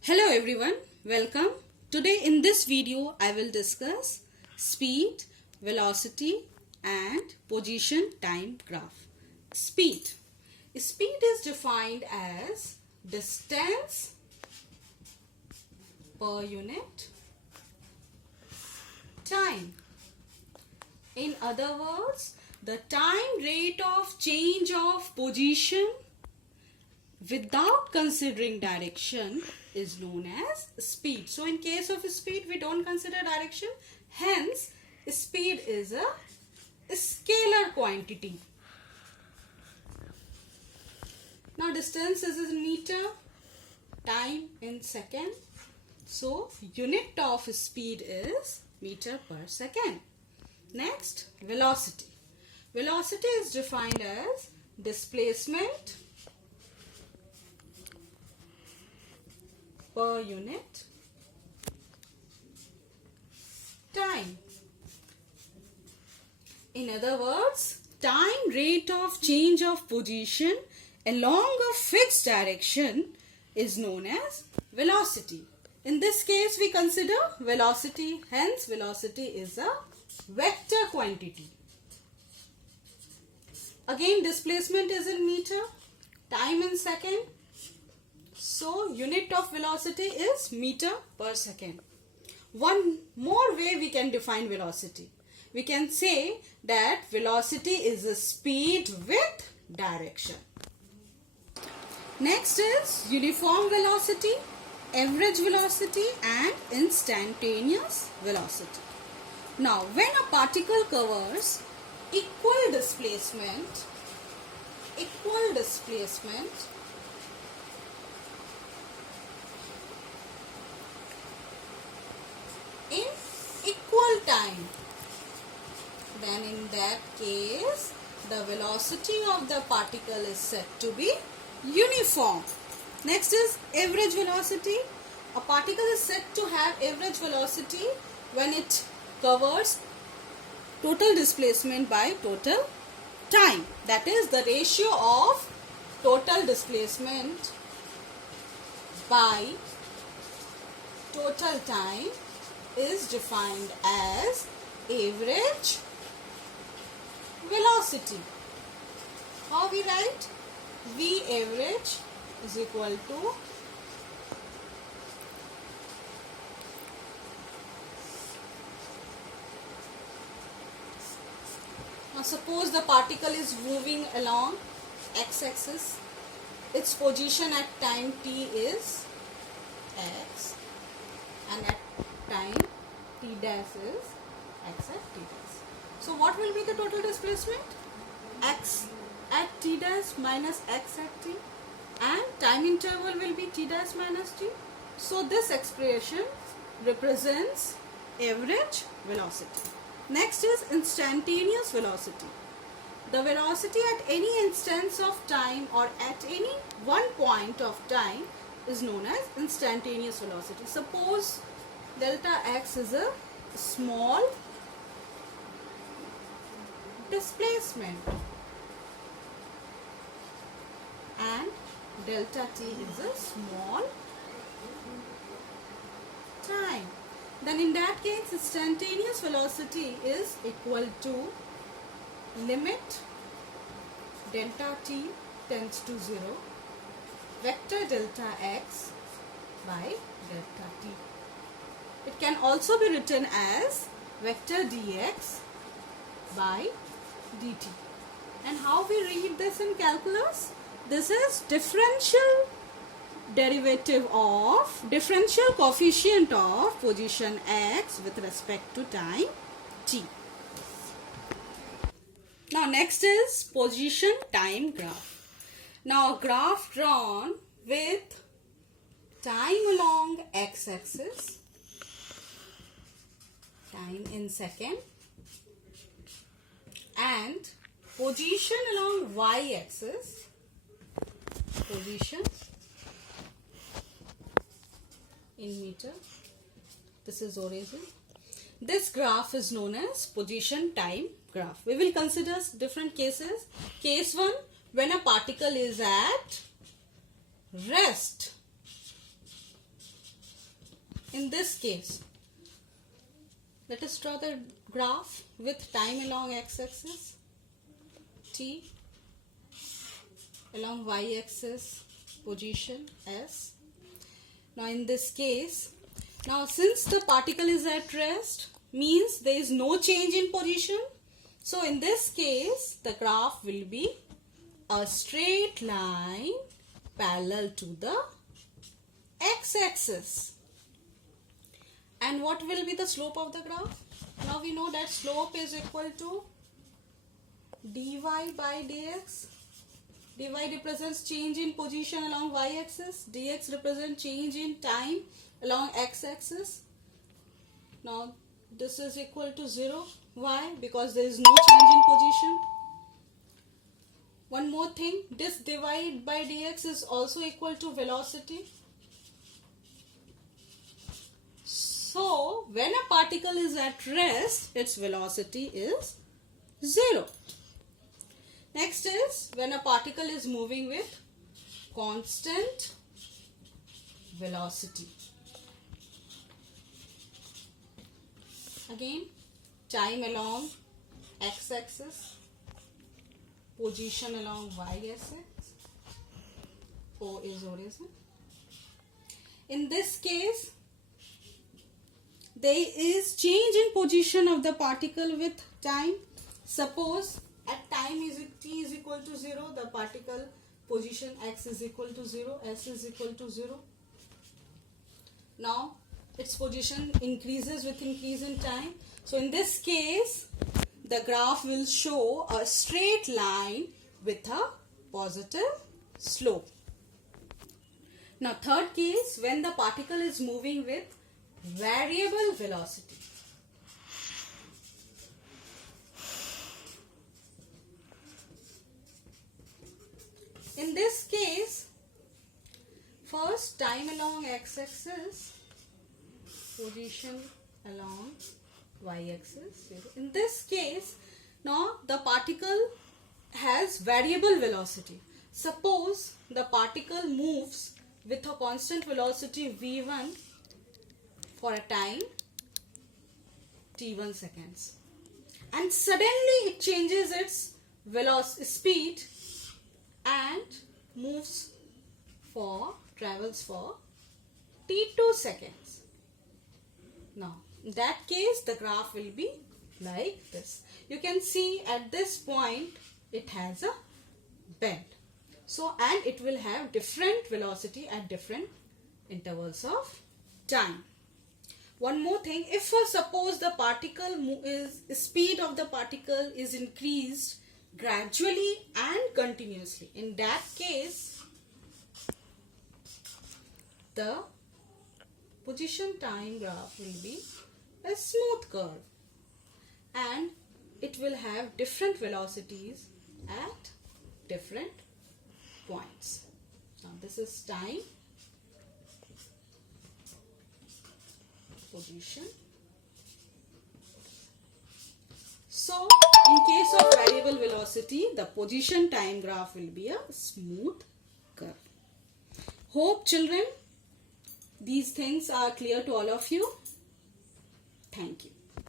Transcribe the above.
Hello everyone, welcome. Today in this video I will discuss speed, velocity and position time graph. Speed. Speed is defined as distance per unit time. In other words, the time rate of change of position without considering direction is known as speed. So in case of speed, we don't consider direction. Hence, speed is a scalar quantity. Now distance is in meter, time in second. So unit of speed is meter per second. Next, velocity. Velocity is defined as displacement per unit time. In other words, time rate of change of position along a fixed direction is known as velocity. In this case, we consider velocity, hence velocity is a vector quantity. Again, displacement is in meter, time in second. So, unit of velocity is meter per second. One more way we can define velocity. We can say that velocity is a speed with direction. Next is uniform velocity, average velocity and instantaneous velocity. Now, when a particle covers equal displacement in equal time, then in that case the velocity of the particle is said to be uniform. Next is average velocity. A particle is said to have average velocity when it covers total displacement by total time. That is, the ratio of total displacement by total time is defined as average velocity. How we write? V average is equal to now suppose the particle is moving along x-axis. Its position at time t is x and at time t dash is x at t dash. So what will be the total displacement? X at t dash minus x at t, and time interval will be t dash minus t. So this expression represents average velocity. Next is instantaneous velocity. The velocity at any instance of time or at any one point of time is known as instantaneous velocity. Suppose delta x is a small displacement and delta t is a small time. Then in that case, instantaneous velocity is equal to limit delta t tends to 0 vector delta x by delta t. It can also be written as vector dx by dt. And how we read this in calculus? This is differential coefficient of position x with respect to time t. Now next is position time graph. Now a graph drawn with time along x-axis, time in second, and position along y-axis, position in meter. This is origin. This graph is known as position time graph. We will consider different cases. Case 1, when a particle is at rest. in this case, let us draw the graph with time along x-axis, t, along y-axis, position s. Now in this case, now since the particle is at rest, means there is no change in position. So in this case, the graph will be a straight line parallel to the x-axis. And what will be the slope of the graph? Now we know that slope is equal to dy by dx. dy represents change in position along y-axis. dx represents change in time along x-axis. Now this is equal to 0. Why? Because there is no change in position. One more thing, this divide by dx is also equal to velocity. So when a particle is at rest, its velocity is 0. Next is when a particle is moving with constant velocity. Again, time along x-axis, position along y-axis, O is origin. In this case, there is change in position of the particle with time. Suppose at time t is equal to 0, the particle position x is equal to 0, s is equal to 0. Now its position increases with increase in time. So in this case, the graph will show a straight line with a positive slope. Now third case, when the particle is moving with variable velocity. In this case, first time along x-axis, position along y-axis. In this case, now the particle has variable velocity. Suppose the particle moves with a constant velocity v1 for a time t1 seconds, and suddenly it changes its velocity speed and travels for t2 seconds. Now in that case, the graph will be like this. You can see at this point it has a bend. So, and it will have different velocity at different intervals of time. One more thing, if suppose the speed of the particle is increased gradually and continuously, in that case the position time graph will be a smooth curve and it will have different velocities at different points. Now this is time, position. So in case of variable velocity, the position time graph will be a smooth curve. Hope children, these things are clear to all of you. Thank you.